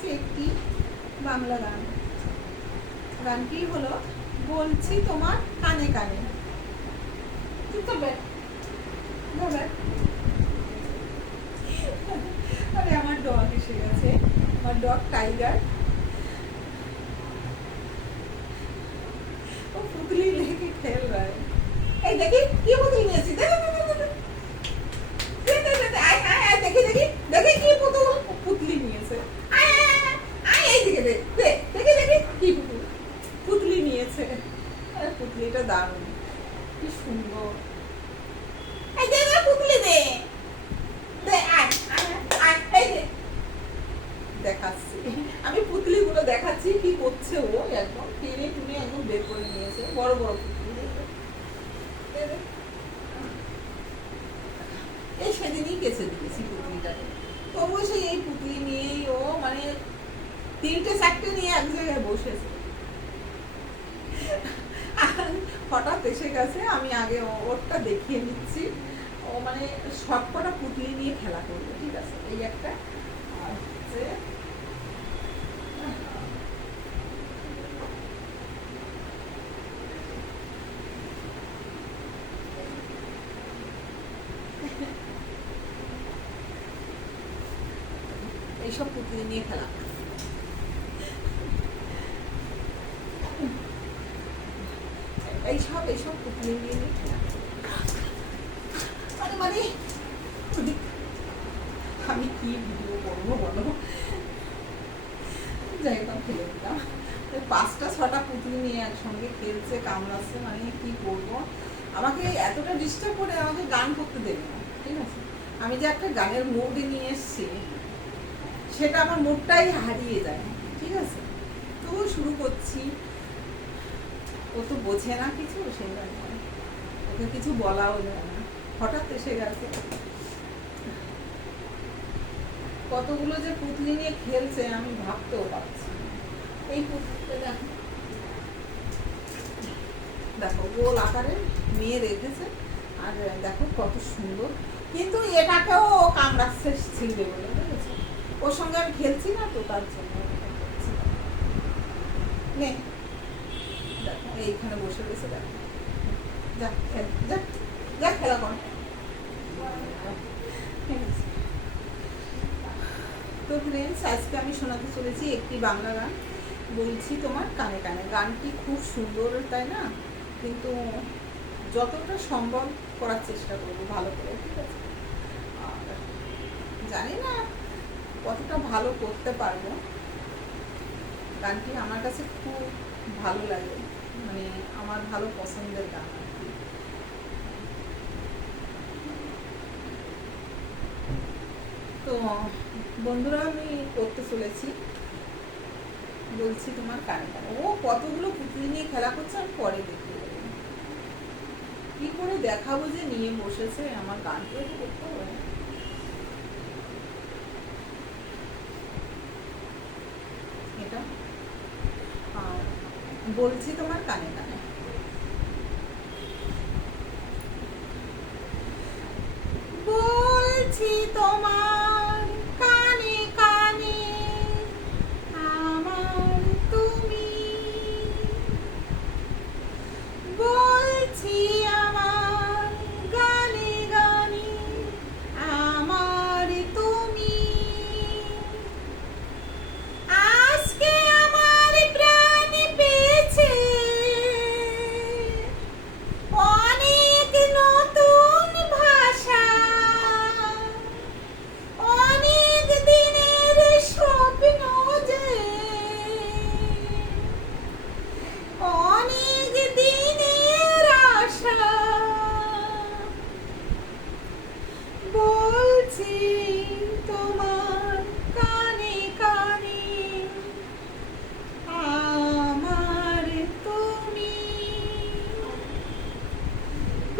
এনেছি একটি বাংলা গান। গানটি হলো বলছি তোমার কানে কানে। अरे আমার ডগ এসে গেছে, আমার ডগ টাইগার। वो पुतली लेके खेल रहा है। ए देखी কি পুতলি নিয়েছি, দে আয় আয় আয়, দেখি দেখি দেখি কি পুতলি নিয়েছে। আয় আয় আয় এই দিকে দে দে দেখি দেখি কি পুতলি নিয়েছে। আরে পুতলিটা দারুণ, কি সুন্দর। এই দে দে পুতলি দে দে, আয় আয় আয় এই দে। দেখাচ্ছি আমি পুতলিগুলো, দেখাচ্ছি কি করছে ও। একদম টেনে টুনে একদম বের করে নিয়েছে, বড় বড় পুতলি। এই সেদিনই কেচে দিয়েছি পুতলিটাকে, তবু সেই এই পুতলি নিয়েই ও মানে 3টে-4টে নিয়ে এক জায়গায় বসেছে। হঠাৎ এসে গেছে, আমি আগে ওরটা দেখিয়ে নিচ্ছি। ও মানে সবকটা পুতলি নিয়ে খেলা করবে, ঠিক আছে। এই একটা আর হচ্ছে এইসব পুতলি নিয়ে খেলা। এইসব পুতলি নিয়ে খেলা মানে আমি কি ভিডিও করবো বলো। যাই হোক ফেলে দিলাম। 5টা-6টা পুতলি নিয়ে একসঙ্গে খেলছে, কামড়াচ্ছে, মানে কি করবো। আমাকে এতটা ডিস্টার্ব করে আমাকে গান করতে দেবে না, ঠিক আছে। আমি যে একটা গানের মুডে নিয়ে এসছি, সেটা আমার মুডটাই হারিয়ে যায়, ঠিক আছে। তো শুরু করছি, ও তো বোঝে না কিছু, সেই জন্য ওকে কিছু বলাও যায় না, হঠাৎ এসে গেছে। কতগুলো যে পুতলি নিয়ে খেলছে আমি ভাবতেও পারছি। এই পুতলিটা দেখো, দেখো গোল আকারে মেয়ে রেখেছে, আর দেখো কত সুন্দর। কিন্তু এটাকেও কামড়াচ্ছে ছিঁড়বে বলে, বুঝেছো। ওর সঙ্গে আমি খেলছি না তো, তার জন্য নে দেখো এইখানে বসে রয়েছে, দেখো যা যা যা খেলা কর। তো ফ্রেন্ডস, আজকে আমি শোনাতে চলেছি একটি বাংলা গান, বলছি তোমার কানে কানে। গানটি খুব সুন্দর, তাই না? কিন্তু যতটা সম্ভব করার চেষ্টা করবো ভালো করে, ঠিক আছে। আর জানি না কতটা ভালো করতে পারবো। গানটি আমার কাছে খুব ভালো লাগে, মানে আমার ভালো পছন্দের গান আর কি। তো বন্ধুরা, আমি করতে চলেছি বলছি তোমার কানে কানে। ও কতগুলো পুতলি নিয়ে খেলা করছে, আমি পরে দেখতে যাবো। কি করে দেখাবো যে নিয়ে বসেছে, আমার গানটা একটু করতে হবে। এটা বলছি তোমার কানে কানে। বলছি তোমার কানে কানে, আমার তুমি। বলছি আমার গানে গানে, আমার তুমি। আজকে আমার প্রাণ পেয়েছে অনেক নতুন ভাষা, অনেক দিনের স্বপ্ন যে, অনেক দিনের আশা। বলছি তোমার কানে কানে, আমার তুমি।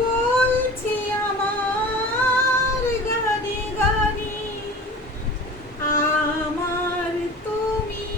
বলছি আমার গানে গানে, আমার তুমি।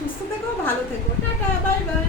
সুস্থ থেকো, ভালো থেকো, টাটা, বাই বাই।